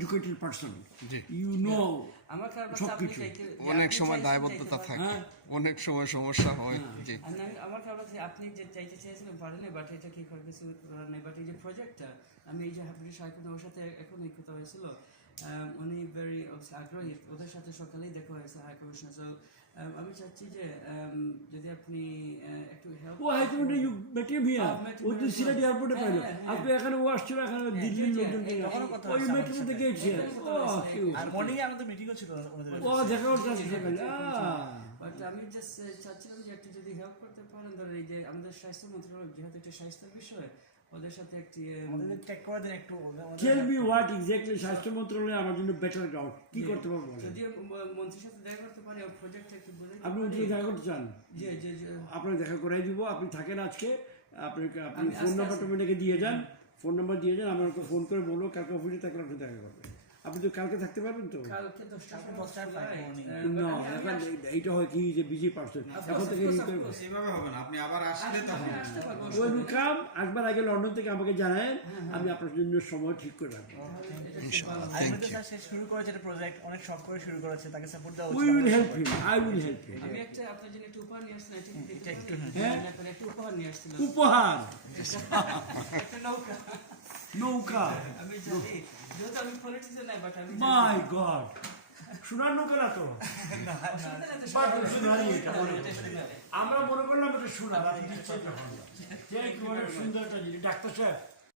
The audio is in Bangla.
এডুকেটেড পারসন, ইউ নো সবকিছু। অনেক সময় দায়বদ্ধতা থাকে, অনেক সময় সমস্যা হয়। জি, আমার খারাপ লাগছে আপনি যে চাইতে চেয়েছিলেন পারেন বাট এটা কি করে কিছু করার নেই। বাট এই যে প্রজেক্টটা আমি এই যে ব্রিটিশ হাইকোর্ট ওর সাথে এখনই কথা হয়েছিল, উনি ভেরি আগ্রহী, ওদের সাথে সকালেই দেখা হয়েছে হাই কমিশনার। সো আমি চাচ্ছি যে যদি আপনি একটু হেল্প। ও হাইকোর্টে ইউ মেট হিম হিয়ার, ও তো সিলেট এয়ারপোর্টে পাইলো, আপনি এখানে ও আসছিল, এখানে দিল্লির লোকজনকে ওই met him the gate here. ও আর মর্নিং এ আমাদের মিটিংও ছিল ওদের। ও দেখা করতে আসছে সকালে। বাট আমি জাস্ট চাচ্ছিলাম যে একটু যদি হেল্প করতে পারেন, ধরেন এই যে আমাদের স্বাস্থ্য মন্ত্রণালয় যেহেতু একটা স্বাস্থ্যের বিষয়, ওদের সাথে একটি আমাদের চেক করে দেন একটু। টেল মি হোয়াট এক্স্যাক্টলি স্বাস্থ্য মন্ত্রণালয় আমার জন্য বেটার গ্রাউন্ড কি করতে পারবো বলেন? যদি মন্ত্রীর সাথে দেখা করতে পারি ওর প্রজেক্টটা একটু বুঝে। আপনি উঠে দেখা করতে চান? জি জি জি, আপনাকে দেখা করাই দিব। আপনি থাকেন আজকে, আপনি ফোন নাম্বারটা মেয়েটাকে দিয়ে যান, ফোন নাম্বার দিয়ে যান, আমাকে ফোন করে বলবো কালকে অফিসে থাকলে আপনি দেখা করবেন। আপনি তো কালকে থাকতে পারবেন তো? কালকে 10টার না, এখন এইটা হয় কি যে বিজি পারসন, এখন থেকে সেভাবে হবে না, আপনি আবার আসলে তখন ওয়েলকাম। আসবার আগে লন্ডন থেকে আমাকে জানায়েন, আমি আপনার জন্য সময় ঠিক করে রাখবো। শুরু করেছে একটা প্রজেক্ট, অনেক শখ করে শুরু করেছে, তাকে সাপোর্ট দেওয়া we will help him, I will help him. আমি একটা আপনার জন্য একটা উপহার নিয়ে আসছিলাম, একটা উপহার নিয়ে আসছিলাম, উপহার? একটা নৌকা। নৌকা? আমি জানি যেহেতু আমি পলিটিক্সে নাই, বাট আমি মাই গড, সোনার নৌকা না তো? আমরা মনে করলাম এটা সোনার, সুন্দর একটা জিনিস। ডাক্তার সাহেব